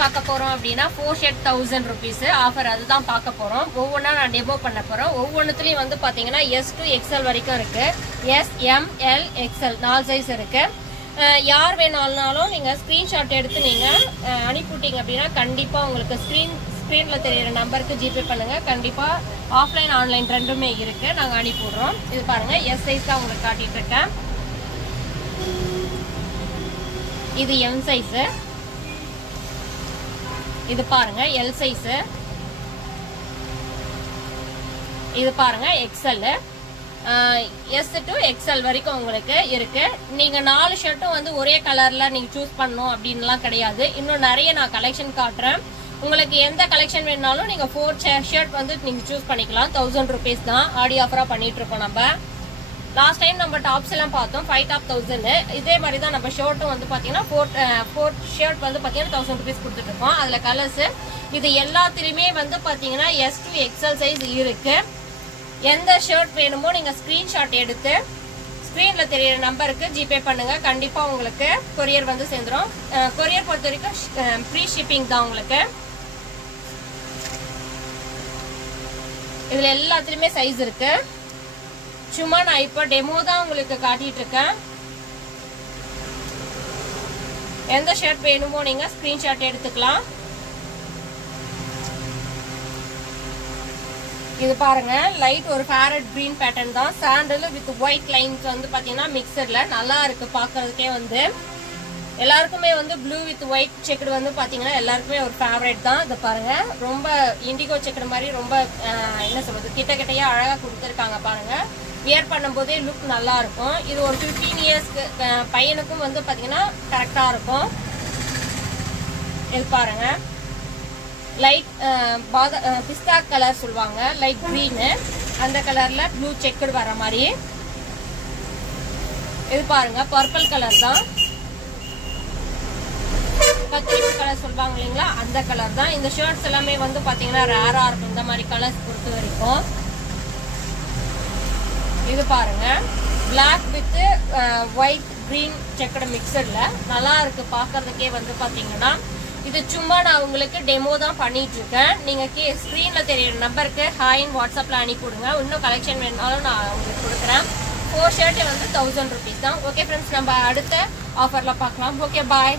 பார்க்க போறோம் அப்படின்னா 4 ஷர்ட் 1000 rupees ஆஃபர் அதுதான் பார்க்க போறோம். ஒவ்வொன்றா நான் டெமோ பண்ண போறோம். ஒவ்வொன்றுத்துலயும் வந்து பாத்தீங்கன்னா S to XL வரைக்கும் இருக்கு. S, M, L, XL 4 size இருக்கு. யார் வேணாலும் நீங்க ஸ்கிரீன்ஷாட் எடுத்து நீங்க அனுப்பிவிட்டீங்க அப்படின்னா கண்டிப்பா உங்களுக்கு ஸ்கிரீன்ல தெரியுற நம்பருக்கு ஜிபே பண்ணுங்க. கண்டிப்பா ஆஃப்லைன் ஆன்லைன் ரெண்டுமே இருக்கு. நாங்க அனுப்பிவிடுறோம். இது பாருங்க S சைஸ் தான் உங்களுக்கு காட்டிட்டு இருக்கேன். இது M சைஸ். இது பாருங்க L சைஸ். இது பாருங்க XL. S to XL வரைக்கும் உங்களுக்கு இருக்கு. நீங்க 4 ஷர்ட்டும் வந்து ஒரே கலர்ல நீங்க சூஸ் பண்ணணும் அப்படின்லாம் கிடையாது. இன்னும் நிறைய நான் கலெக்ஷன் காட்டுறேன். உங்களுக்கு எந்த கலெக்ஷன் வேணாலும் நீங்க 4 ஷர்ட் வந்து நீங்க சூஸ் பண்ணிக்கலாம். 1000 rupees தான் ஆடி ஆஃபரா பண்ணிட்டு இருக்கோம். நம்ம லாஸ்ட் டைம் நம்ம டாப்ஸ் எல்லாம் பார்த்தோம் 5 டாப் 1000. இதே மாதிரி தான் நம்ம ஷர்ட்டும் வந்து பாத்தீங்கன்னா 4 ஷர்ட் வந்து பாத்தீங்கன்னா 1000 rupees கொடுத்துட்டு இருக்கோம். அதுல கலர்ஸ் இது எல்லாத்திலுமே வந்து பாத்தீங்கன்னா S to XL சைஸ் இருக்கு. எந்த ஷர்ட் வேணுமோ நீங்க ஸ்கிரீன்ஷாட் எடுத்து ஸ்கிரீன்ல தெரியுற நம்பருக்கு ஜிபே பண்ணுங்க. கண்டிப்பா உங்களுக்கு கொரியர் வந்து சேர்ந்துரும். கொரியர் பொறுத்த வரைக்கும் ஃப்ரீ ஷிப்பிங் தான் உங்களுக்கு. இதுல எல்லாத்துலயுமே சைஸ் இருக்கு. சும்மா நான் இப்ப டெமோ தான் உங்களுக்கு காட்டிட்டு இருக்கேன். எந்த ஷர்ட் வேணுமோ நீங்க ஸ்கிரீன்ஷாட் எடுத்துக்கலாம். இது பாருங்க லைட் ஒரு பேரட் கிரீன் பேட்டர்ன் தான். சாண்டல் வித் ஒயிட் லைன்ஸ் வந்து பாத்தீங்கன்னா மிக்சர்ல நல்லா இருக்கு பாக்குறதுக்கே. வந்து எல்லாருக்குமே வந்து ப்ளூ வித் ஒயிட் செக்குடு வந்து பாத்தீங்கன்னா எல்லாருக்குமே ஒரு ஃபேவரட் தான். இது பாருங்க ரொம்ப இண்டிகோ செக்குடு மாதிரி ரொம்ப என்ன சொல்றது கிட்டையா அழகா கொடுத்துருக்காங்க பாருங்க. வியர் பண்ணும்போதே லுக் நல்லா இருக்கும். இது ஒரு 15 இயர்ஸ்க்கு பையனுக்கும் வந்து பாத்தீங்கன்னா கரெக்டா இருக்கும். இது பாருங்க லைட் பிஸ்தா கலர் சொல்லுவாங்க, லைட் கிரீன் அந்த கலர்ல ப்ளூ செக்குடு வர மாதிரி. இது பாருங்க பர்பிள் கலர் தான், கத்திரிப்பு கலர் சொல்லுவாங்க இல்லைங்களா அந்த கலர் தான். இந்த ஷர்ட்ஸ் எல்லாமே வந்து பாத்தீங்கன்னா ரேரா இருக்கும் இந்த மாதிரி கலர்ஸ் பொறுத்த வரைக்கும். இது பாருங்க black with white green checked மிக்சர்ல நல்லா இருக்கு பாக்குறதுக்கே. வந்து பாத்தீங்கன்னா இது சும்மா நான் உங்களுக்கு டெமோ தான் பண்ணிட்டு இருக்கேன். நீங்க ஸ்கிரீன்ல தெரியுற நம்பருக்கு ஹாய்னு வாட்ஸ்அப்ல அனுப்பிவிடுங்க. இன்னும் கலெக்ஷன் வேணாலும் நான் உங்களுக்கு கொடுக்குறேன். 4 ஷர்ட் வந்து 1000 rupees தான். ஓகே ஃப்ரெண்ட்ஸ், நம்ம அடுத்த ஆஃபர்ல பார்க்கலாம். Okay bye.